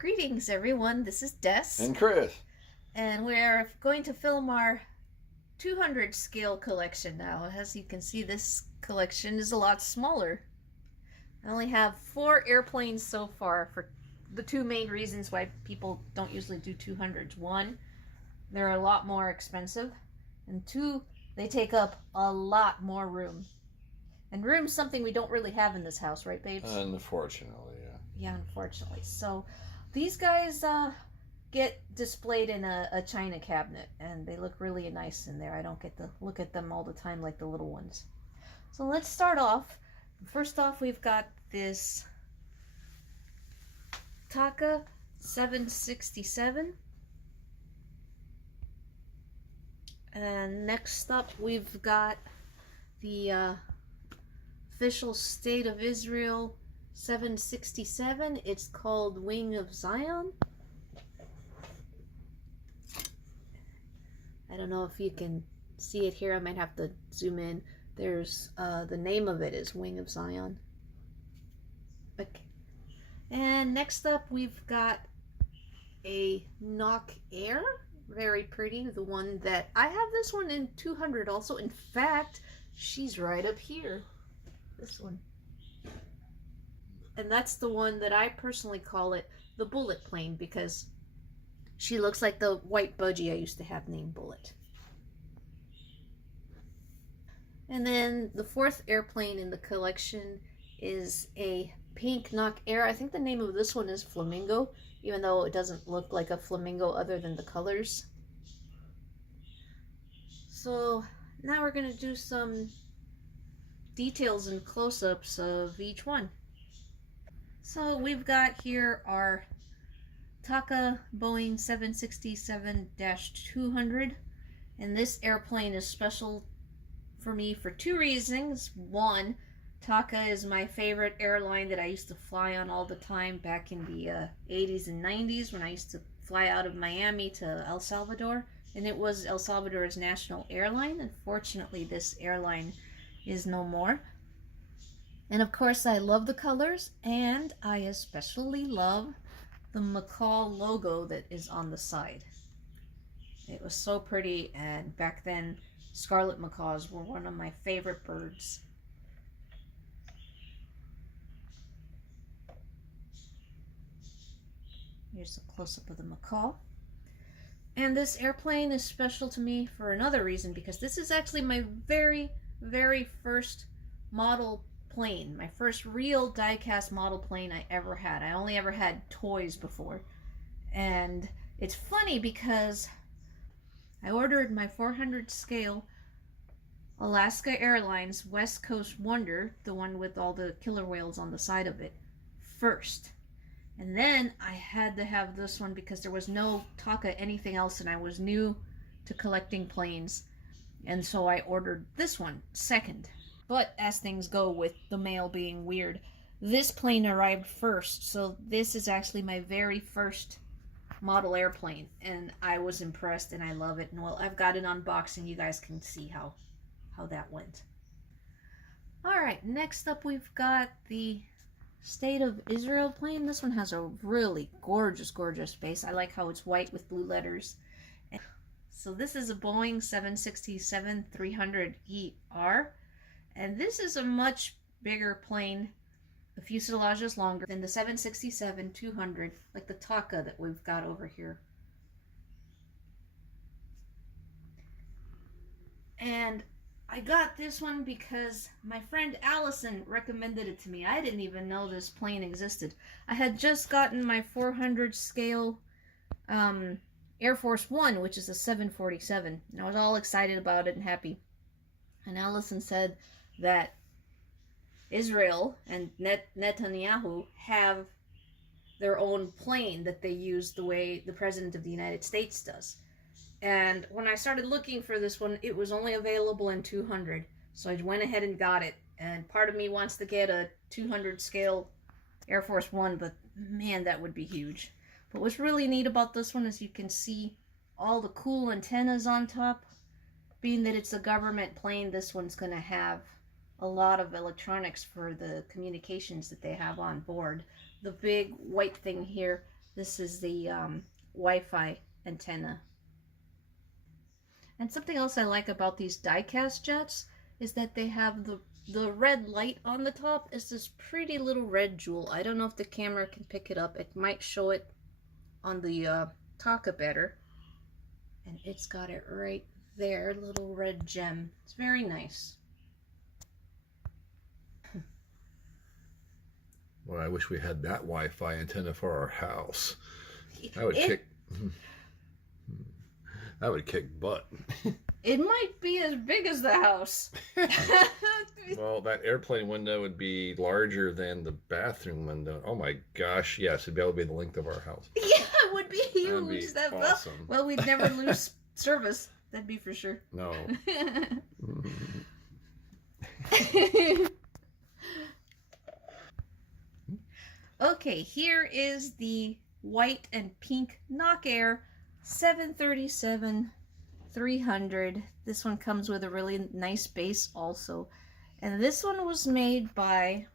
Greetings, everyone. This is Des. And Chris. And we're going to film our 200 scale collection now. As you can see, this collection is a lot smaller. I only have 4 airplanes so far for the 2 main reasons why people don't usually do 200s. 1, they're a lot more expensive. And 2, they take up a lot more room. And room's something we don't really have in this house, right, babes? Unfortunately, yeah. Yeah, unfortunately. So these guys get displayed in a china cabinet, and they look really nice in there. I don't get to look at them all the time like the little ones. So let's start off. First off, we've got this Taka 767. And next up, we've got the official State of Israel 767. It's called Wing of Zion. I don't know if you can see it here. I might have to zoom in. There's the name of it is Wing of Zion. Okay. And next up we've got a Nok Air. Very pretty. The one that I have, this one in 200 also. In fact, she's right up here. This one. And that's the one that I personally call it the bullet plane, because she looks like the white budgie I used to have named Bullet. And then the 4th airplane in the collection is a pink Nok Air. I think the name of this one is Flamingo, even though it doesn't look like a flamingo other than the colors. So now we're going to do some details and close-ups of each one. So we've got here our Taka Boeing 767-200, and this airplane is special for me for 2 reasons. 1, Taka is my favorite airline that I used to fly on all the time back in the 80s and 90s when I used to fly out of Miami to El Salvador, and it was El Salvador's national airline. Unfortunately, this airline is no more. And of course, I love the colors, and I especially love the macaw logo that is on the side. It was so pretty, and back then, scarlet macaws were one of my favorite birds. Here's a close-up of the macaw. And this airplane is special to me for another reason, because this is actually my very, very first model plane, my first real die-cast model plane I ever had. I only ever had toys before. And it's funny because I ordered my 400 scale Alaska Airlines West Coast Wonder, the one with all the killer whales on the side of it, first. And then I had to have this one because there was no Taka anything else, and I was new to collecting planes. And so I ordered this one second. But as things go with the mail being weird, this plane arrived first. So this is actually my very first model airplane. And I was impressed, and I love it. And well, I've got an unboxing. You guys can see how that went. Alright, next up we've got the State of Israel plane. This one has a really gorgeous, gorgeous base. I like how it's white with blue letters. So this is a Boeing 767-300ER. And this is a much bigger plane. The fuselage is longer than the 767-200, like the Taka that we've got over here. And I got this one because my friend Allison recommended it to me. I didn't even know this plane existed. I had just gotten my 400 scale Air Force One, which is a 747. And I was all excited about it and happy. And Allison said that Israel and Netanyahu have their own plane that they use the way the President of the United States does. And when I started looking for this one, it was only available in 200. So I went ahead and got it. And part of me wants to get a 200 scale Air Force One, but man, that would be huge. But what's really neat about this one is you can see all the cool antennas on top. Being that it's a government plane, this one's going to have a lot of electronics for the communications that they have on board. The big white thing here, This is the Wi-Fi antenna. And something else I like about these diecast jets is that they have the red light on the top is this pretty little red jewel. I don't know if the camera can pick it up. It might show it on the Taka better. And it's got it right there, little red gem. It's very nice. Well, I wish we had that Wi-Fi antenna for our house. That would kick. That would kick butt. It might be as big as the house. Well, that airplane window would be larger than the bathroom window. Oh my gosh, yes, it'd be able to be the length of our house. Yeah, it would be huge. That'd be awesome. Well, we'd never lose service. That'd be for sure. No. Okay, here is the white and pink Nok Air 737-300. This one comes with a really nice base also. And this one was made by,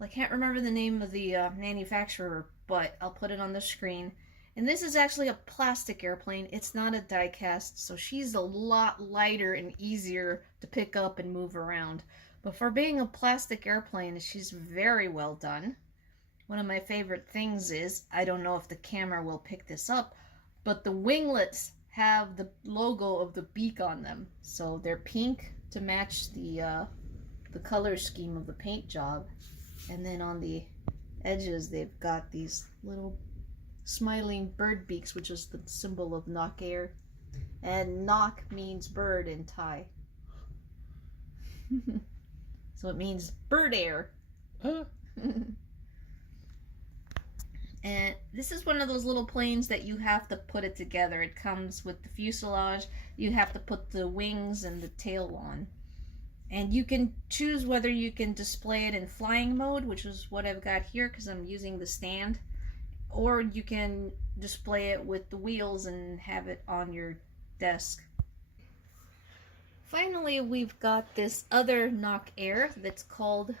I can't remember the name of the manufacturer, but I'll put it on the screen. And this is actually a plastic airplane. It's not a die-cast, so she's a lot lighter and easier to pick up and move around. But for being a plastic airplane, she's very well done. One of my favorite things is, I don't know if the camera will pick this up, but the winglets have the logo of the beak on them. So they're pink to match the color scheme of the paint job. And then on the edges, they've got these little smiling bird beaks, which is the symbol of Nok Air. And Nok means bird in Thai. So it means bird air. And this is one of those little planes that you have to put it together. It comes with the fuselage. You have to put the wings and the tail on. And you can choose whether you can display it in flying mode, which is what I've got here because I'm using the stand. Or you can display it with the wheels and have it on your desk. Finally, we've got this other Nok Air that's called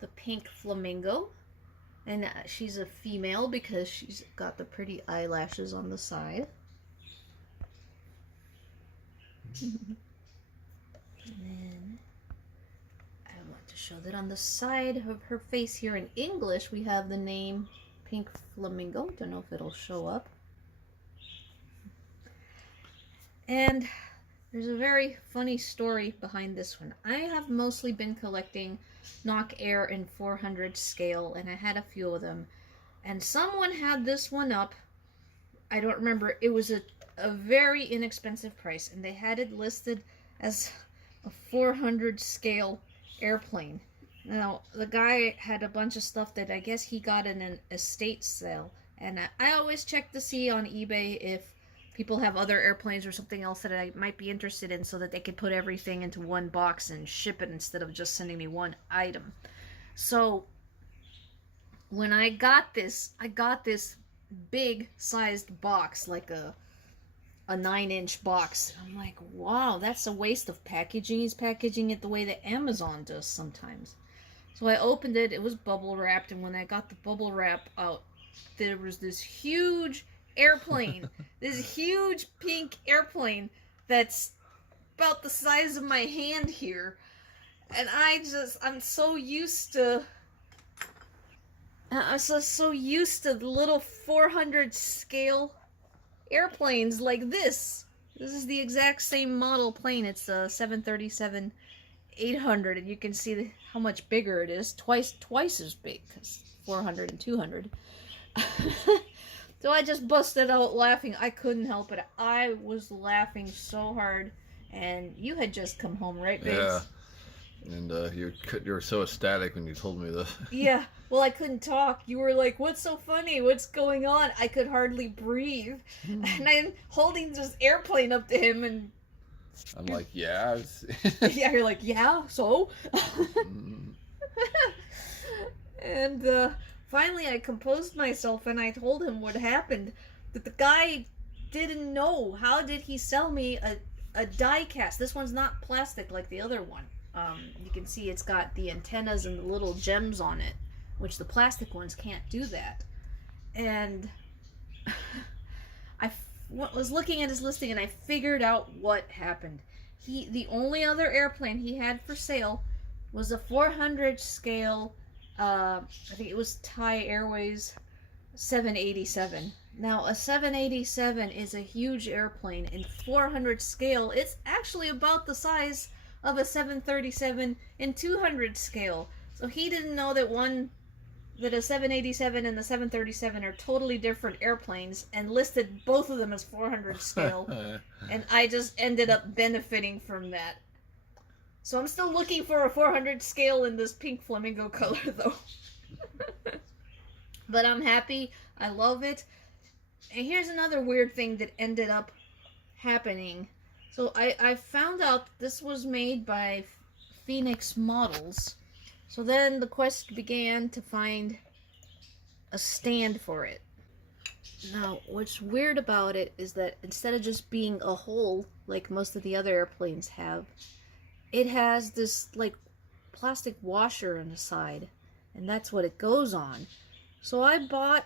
the Pink Flamingo. And she's a female because she's got the pretty eyelashes on the side. And then I want to show that on the side of her face here in English, we have the name Pink Flamingo. Don't know if it'll show up. And there's a very funny story behind this one. I have mostly been collecting Nok Air in 400 scale, and I had a few of them. And someone had this one up. I don't remember. It was a very inexpensive price, and they had it listed as a 400 scale airplane. Now, the guy had a bunch of stuff that I guess he got in an estate sale. And I always check to see on eBay if people have other airplanes or something else that I might be interested in so that they could put everything into one box and ship it instead of just sending me one item. So when I got this big sized box, like a 9-inch box. I'm like, wow, that's a waste of packaging. He's packaging it the way that Amazon does sometimes. So I opened it. It was bubble wrapped, and when I got the bubble wrap out, there was this huge airplane, this huge pink airplane that's about the size of my hand here. And I'm so used to the little 400 scale airplanes like this. This is the exact same model plane. It's a 737-800, and you can see how much bigger it is. Twice as big, because 400 and 200. So I just busted out laughing. I couldn't help it. I was laughing so hard. And you had just come home, right, Biggs? Yeah. And you were so ecstatic when you told me this. Yeah. Well, I couldn't talk. You were like, what's so funny? What's going on? I could hardly breathe. And I'm holding this airplane up to him, and I'm like, yeah. Yeah, you're like, yeah, so? And finally I composed myself, and I told him what happened. That the guy didn't know. How did he sell me a die cast? This one's not plastic like the other one. You can see it's got the antennas and the little gems on it, which the plastic ones can't do that. And was looking at his listing and I figured out what happened. The only other airplane he had for sale was a 400 scale, I think it was Thai Airways 787. Now, a 787 is a huge airplane. In 400 scale, it's actually about the size of a 737 in 200 scale. So he didn't know that a 787 and the 737 are totally different airplanes, and listed both of them as 400 scale. And I just ended up benefiting from that. So I'm still looking for a 400 scale in this pink flamingo color, though. But I'm happy. I love it. And here's another weird thing that ended up happening. So I found out this was made by Phoenix Models. So then the quest began to find a stand for it. Now, what's weird about it is that instead of just being a hole like most of the other airplanes have, it has this like plastic washer on the side, and that's what it goes on. So I bought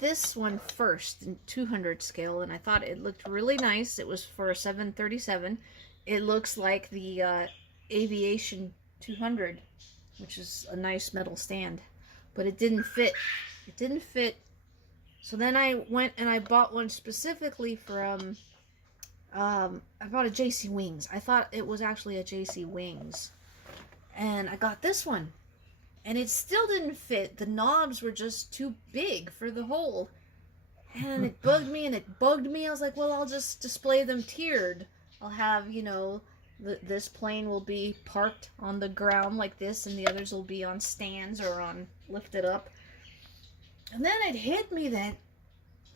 this one first in 200 scale, and I thought it looked really nice. It was for a 737. It looks like the Aviation 200, which is a nice metal stand, but it didn't fit. It didn't fit. So then I went and I bought one specifically from, I bought a JC Wings. I thought it was actually a JC Wings. And I got this one. And it still didn't fit. The knobs were just too big for the hole. And it bugged me and it bugged me. I was like, well, I'll just display them tiered. I'll have, you know, this plane will be parked on the ground like this, and the others will be on stands or on lifted up. And then it hit me that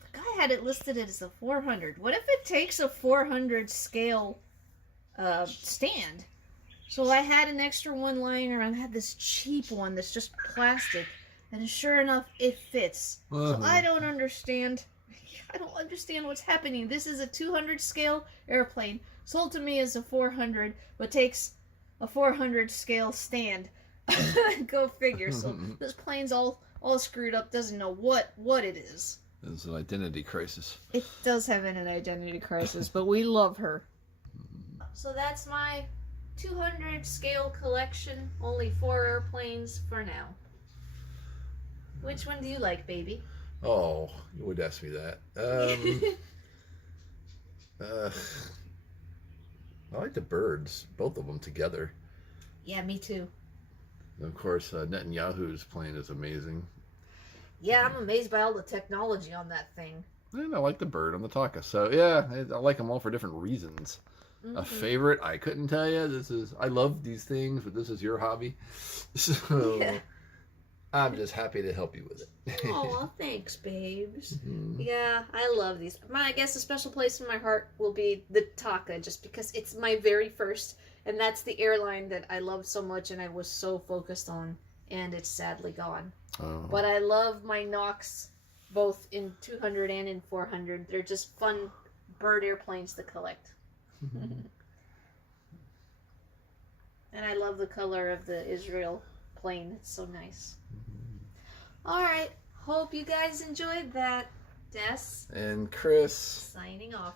the guy had it listed as a 400. What if it takes a 400 scale stand? So I had an extra one lying around. I had this cheap one that's just plastic, and sure enough, it fits. So I don't understand. I don't understand what's happening. This is a 200 scale airplane, sold to me as a 400, but takes a 400 scale stand. Go figure. So this plane's all screwed up. Doesn't know what it is. It's an identity crisis. It does have an identity crisis, but we love her. So that's my 200 scale collection. Only 4 airplanes for now. Which one do you like, baby? Oh, you would ask me that. I like the birds, both of them together. Yeah, me too. And of course, Netanyahu's plane is amazing. Yeah, I'm amazed by all the technology on that thing. And I like the bird on the Taka. So yeah, I like them all for different reasons. A favorite, I couldn't tell you. I love these things, but this is your hobby. So yeah. I'm just happy to help you with it. Oh, thanks, babes. Yeah, I love these. I guess a special place in my heart will be the Taka, just because it's my very first, and that's the airline that I love so much and I was so focused on, and it's sadly gone. Oh. But I love my Noks, both in 200 and in 400. They're just fun bird airplanes to collect. And I love the color of the Israel plane. It's so nice. Alright, hope you guys enjoyed that. Des and Chris signing off.